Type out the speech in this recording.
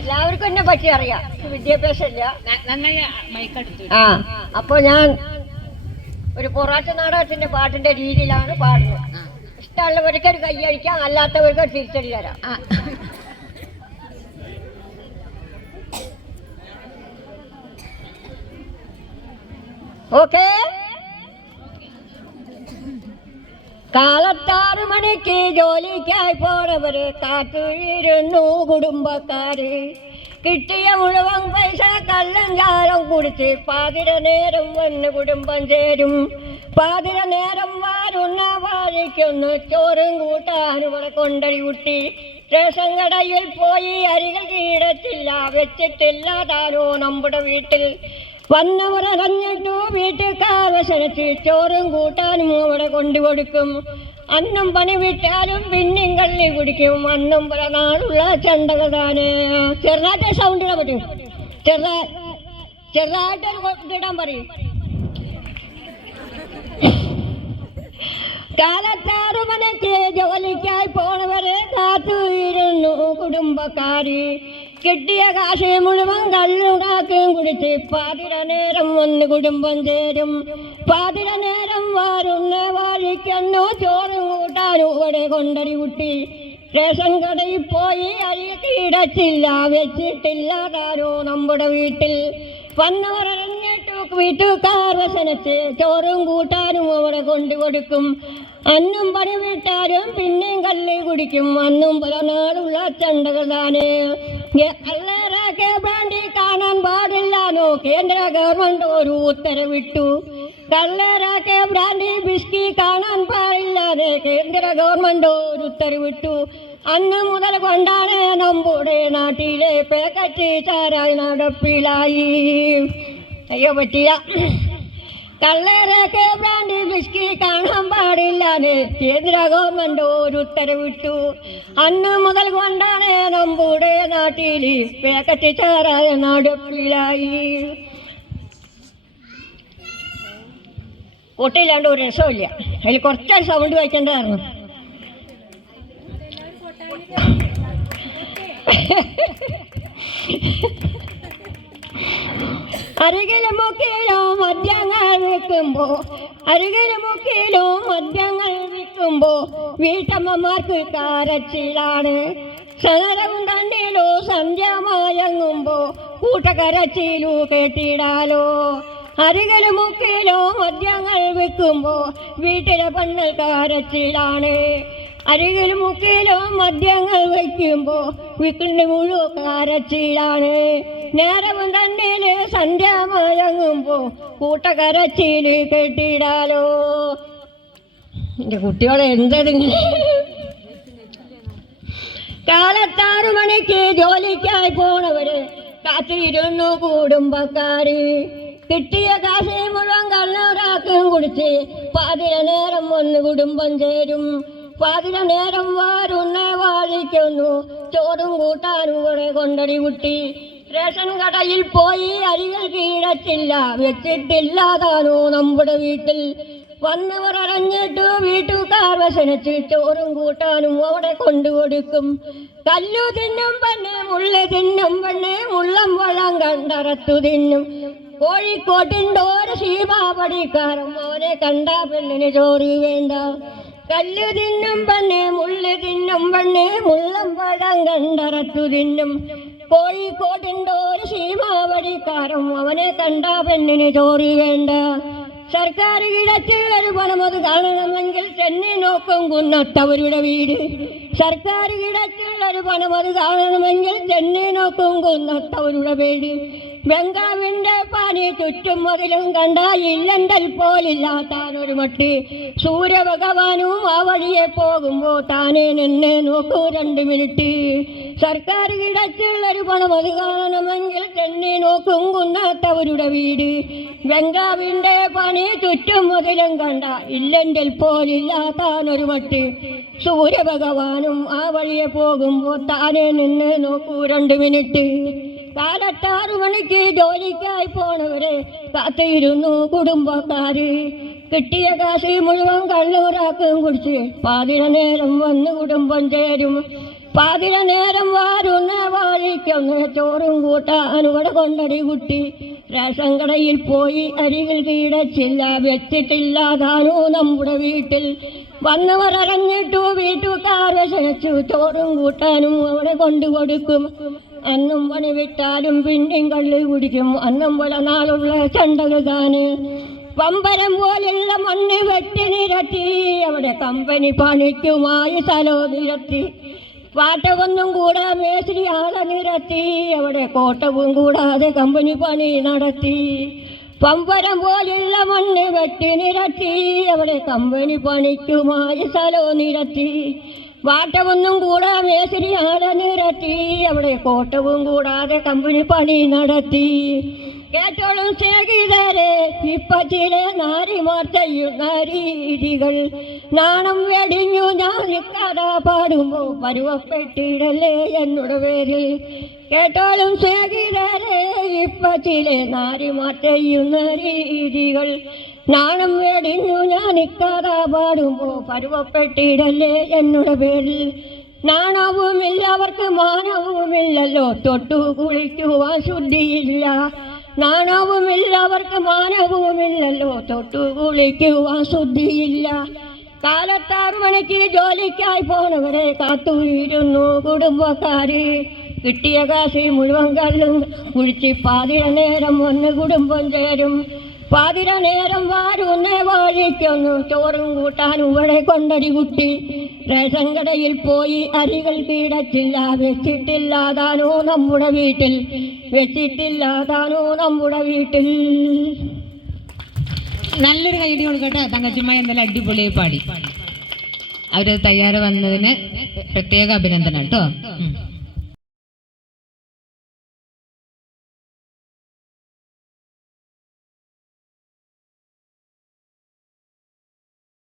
എല്ലാവർക്കും എന്നെ പറ്റി അറിയാം. വിദ്യാഭ്യാസം ഇല്ല ആ അപ്പോൾ ഞാൻ ഒരു പൊറാട്ട നാടകത്തിന്റെ പാട്ടിന്റെ രീതിയിലാണ് പാടുന്നത്. ഇഷ്ടമുള്ളവർക്ക് ഒരു കൈയടിക്കാം അല്ലാത്തവർക്ക് ഒരു തിരിച്ചടി തരാം. ആ. ഓക്കെ കാലത്താറ് മണിക്ക് ജോലിക്കായി പോണവര് കാത്തുയിരുന്നു കുടുംബക്കാര്. കിട്ടിയ മുഴുവൻ പൈസ കള്ളം ചാരം കുടിച്ച് പാതിര നേരം വന്ന് കുടുംബം ചേരും. പാതിര നേരം വാരുന്ന വാഴിക്കൊന്ന് ചോറും കൂട്ടാനും ഇവിടെ കൊണ്ടടി കുട്ടി. റേഷൻ കടയിൽ പോയി അരികൾ കീടത്തില്ല വെച്ചിട്ടില്ല താനോ നമ്മുടെ വീട്ടിൽ. വന്നവർ അറിഞ്ഞിട്ടു വീട്ടുകാർ വശനച്ച് ചോറും കൂട്ടാനും അവിടെ കൊണ്ടുകൊടുക്കും. അന്നും പണി വിട്ടാലും പിന്നെയും കള്ളി കുടിക്കും. അന്നും പല നാളുള്ള ചണ്ടകതാണ് ചെറുതായിട്ട് സൗണ്ട് ഇടാൻ പറ്റും. ചെറുതാ ഇതിടാൻ പറയും. കാലത്താറു മണിക്ക് ജോലിക്കായി പോണവരെ കാത്തുയിരുന്നു കുടുംബക്കാര്. കിട്ടിയ കാശ് മുഴുവൻ കള്ളുണ്ടാക്കുകയും കുടിച്ച് പാതിര നേരം വന്ന് കുടുംബം ചേരും. പാതിര നേരം വാരുന്ന വാഴിക്കണ്ണു ചോറും കൂട്ടാനും ഇവിടെ കൊണ്ടടി കുട്ടി. റേഷൻ കടയിൽ പോയി അരി കീടച്ചില്ല വെച്ചിട്ടില്ല നമ്മുടെ വീട്ടിൽ. വന്നവർ വസനച്ച് ചോറും കൂട്ടാനും അവിടെ കൊണ്ടു കൊടുക്കും. അന്നും പണി വിട്ടാലും പിന്നെയും കല്ല് കുടിക്കും. അന്നും പല നാളുള്ള ചണ്ടകളാണ് അല്ലേറൊക്കെ വേണ്ടി കാണാൻ പാടില്ലാനോ കേന്ദ്ര ഗവൺമെന്റ് ഒരു ഉത്തരവിട്ടു. കള്ളേറൊക്കെ ബ്രാൻഡി ബിസ്കി കാണാൻ പാടില്ലാതെ കേന്ദ്ര ഗവൺമെന്റ് ഒരു ഉത്തരവിട്ടു. അന്ന് മുതൽ കൊണ്ടാണ് നമ്മുടെ നാട്ടിലെ പാക്കറ്റ് ചാരായി നടപ്പിലായി. അയ്യോ പറ്റിയ. കള്ളേരൊക്കെ ബ്രാൻഡ് ബിസ്കി കാണാൻ പാടില്ല കേന്ദ്ര ഗവൺമെന്റ് ഒരു ഉത്തരവിട്ടു അന്ന് മുതൽ കൊണ്ടാണ് നമ്മുടെ നാട്ടിൽ പേക്കറ്റ് ചാറായ നടപ്പിലായി. കൊട്ടില്ലാണ്ട് ഒരു രസമില്ല അതിൽ കുറച്ചൊരു സൗണ്ട് വയ്ക്കേണ്ടതായിരുന്നു. അരികിലും മുക്കിലോ മദ്യങ്ങൾ വിൽക്കുമ്പോ അരികിലും മുക്കിലോ മദ്യങ്ങൾ വിൽക്കുമ്പോ വീട്ടമ്മമാർക്ക് കാരച്ചിലാണ്. സനരവും കണ്ടിലോ സന്ധ്യമയങ്ങുമ്പോ കൂട്ടക്കരച്ചിലു കേട്ടിടാലോ അരികിൽ മുക്കിലോ മദ്യങ്ങൾ വിൽക്കുമ്പോ വീട്ടിലെ പെണ്ണൽ കാരച്ചിലാണ്. അരികിൽ മുക്കിലും മദ്യങ്ങൾ വയ്ക്കുമ്പോ വീട്ടിന്റെ മുഴുവൻ കാരച്ചിലാണ് നേരവും തന്നിൽ സന്ധ്യ മയങ്ങുമ്പോ കൂട്ടക്കരച്ചിൽ കെട്ടിടാലോ. എന്റെ കുട്ടികളെ എന്തത് കാലത്താറു മണിക്ക് ജോലിക്കായി പോണവര് കാത്തിരുന്നു കുടുംബക്കാര്. കിട്ടിയ കാശ് മുഴുവൻ കള്ളറാക്കും കുടിച്ച് പാതിര നേരം ഒന്ന് കുടുംബം ചേരും. പാതിര നേരം വാരുന്ന വാഴിക്കുന്നു ചോറും കൂട്ടാനും കൂടെ കൊണ്ടടി കുട്ടി. റേഷൻ കടയിൽ പോയി അരികൾ കീഴച്ചില്ല. വെച്ചിട്ടില്ലാതാനോ നമ്മുടെ വീട്ടിൽ? വന്നവർ അറിഞ്ഞിട്ട് വീട്ടുകാർ വശനച്ച് ചോറും കൂട്ടാനും അവിടെ കൊണ്ടുകൊടുക്കും കല്ലു തിന്നും പെണ്ണ് മുള്ള തിന്നും പെണ്ണ് മുള്ളം വള്ളം കണ്ടറത്തു തിന്നും. കോഴിക്കോട്ടിന്റെ ഓരോ ശീമാപടിക്കാരൻ അവനെ കണ്ട പെണ്ണിന് ചോറ് വേണ്ട. കല്ലു തിന്നും പന്നെ മുള്ളു തിന്നും പെണ്ണ് മുള്ളം പഴം കണ്ടറത്തു തിന്നും. കോഴിക്കോട്ടിന്റെ ഒരു ശീമാവടിക്കാരൻ അവനെ കണ്ട പെണ്ണിന് ചോറി വേണ്ട. സർക്കാർ കിടച്ചുള്ളൊരു പണം അത് കാണണമെങ്കിൽ ചെന്നെ നോക്കും കുന്നത്തവരുടെ വീട്. സർക്കാർ കിടച്ചുള്ളൊരു പണം അത് കാണണമെങ്കിൽ ചെന്നെ നോക്കും കുന്നത്തവരുടെ വീട് ബംഗാവിന്റെ പാനി ചുറ്റും മതിലും പോലില്ലാത്താൻ പോലില്ലാത്താനൊരു മട്ടി. സൂര്യഭഗവാനും ആ വഴിയെ പോകുമ്പോ താനെ നിന്നെ നോക്കൂ രണ്ട് മിനിറ്റ്. സർക്കാർ കിടച്ചുള്ളൊരു പണം അത് കാണണമെങ്കിൽ തന്നെ നോക്കും കുന്നാത്തവരുടെ വീട്. ബംഗാവിന്റെ പണി ചുറ്റും മുതലും കണ്ട പോലില്ലാത്താൻ പോലില്ലാത്താനൊരു മട്ടി. സൂര്യഭഗവാനും ആ വഴിയെ പോകുമ്പോ താനെ നിന്ന് നോക്കൂ രണ്ട് മിനിറ്റ്. കാലത്താറു മണിക്ക് ജോലിക്കായി പോണവരെ കാത്തിരുന്നു കുടുംബക്കാര്. കിട്ടിയ കാശ് മുഴുവൻ കള്ളൂറാക്കും കുടിച്ച് പാതിര നേരം വന്ന് കുടുംബം ചേരും. പാതിര നേരം വാരുന്ന വാഴിക്കൊന്ന് ചോറും കൂട്ടാൻ കൊണ്ടടി കുട്ടി. റേഷൻ കടയിൽ പോയി അരികിൽ കീടച്ചില്ല വെച്ചിട്ടില്ല താനോ നമ്മുടെ വീട്ടിൽ. വന്നവർ അറിഞ്ഞിട്ടു വീട്ടുകാർ വിശനച്ചു ചോറും കൂട്ടാനും അവിടെ കൊണ്ടു കൊടുക്കും. അന്നും പണി വിട്ടാലും പിന്നെയും കള്ളി കുടിക്കും. അന്നും പോലെ നാളുള്ള ചണ്ടകൾ താന്. പമ്പരം പോലുള്ള മണ്ണ് വെട്ടി നിരത്തി. അവിടെ കമ്പനി പണിക്കുമായി സ്ഥലവും നിരത്തി. പാട്ടമൊന്നും കൂടാ മേശ്രി ആളെ നിരത്തി. അവിടെ കോട്ടവും കൂടാതെ കമ്പനി പണി നടത്തി. പമ്പരം പോലുള്ള മണ്ണ് വെട്ടി നിരത്തി. അവിടെ കമ്പനി പണിക്കുമായി സ്ഥലവും നിരത്തി. വാട്ടമൊന്നും കൂടാ മേശരി ആളെ നിരത്തി. അവിടെ കോട്ടവും കൂടാതെ കമ്പനി പണി നടത്തി. കേട്ടോളും സ്നേഹിതരെ ഇപ്പത്തിലെ നാരിമാർത്തയും നാരീതികൾ. നാണം വെടിഞ്ഞു ഞാൻ കഥ പാടുമ്പോ പരുവപ്പെട്ടിടല്ലേ എന്നോട് പേരിൽ. കേട്ടോളും സ്നേഹിതരെ ഇപ്പത്തിലെ നാരിമാർത്തയും നാരീതികൾ. രീതികൾ നാണം വേടിഞ്ഞു ഞാൻ ഇക്കാതാ പാടുമ്പോ പരുവപ്പെട്ടിടല്ലേ എന്നുള്ള പേരിൽ. നാണവുമില്ല അവർക്ക് മാനവുമില്ലല്ലോ. തൊട്ടു കുളിക്കുവാൻ ശുദ്ധിയില്ല. നാണവുമില്ല അവർക്ക് മാനവുമില്ലല്ലോ. തൊട്ടു കുളിക്കുവാൻ ശുദ്ധിയില്ല. കാലത്താറ് മണിക്ക് ജോലിക്കായി പോണവരെ കാത്തുയിരുന്നു കുടുംബക്കാര്. കിട്ടിയ കാശി മുഴുവൻ കല്ലും കുഴിച്ചിപ്പാതിയ നേരം വന്ന് കുടുംബം ചേരും. പാതിര നേരം വാരുന്ന വാഴിക്കൊന്നു ചോറും കൂട്ടാൻ ഇവിടെ കൊണ്ടടി കുട്ടി. റേഷൻ കടയിൽ പോയി അരികൾ കീടച്ചില്ല വെച്ചിട്ടില്ലാതാനോ നമ്മുടെ വീട്ടിൽ? വെച്ചിട്ടില്ലാതാനോ നമ്മുടെ വീട്ടിൽ? നല്ലൊരു കൈഡി കൊടുക്കട്ടെ തങ്കച്ചുമായി എന്തായാലും അടിപൊളിയായി പാടി. അവരത് തയ്യാറ് വന്നതിന് പ്രത്യേക അഭിനന്ദനം കേട്ടോ.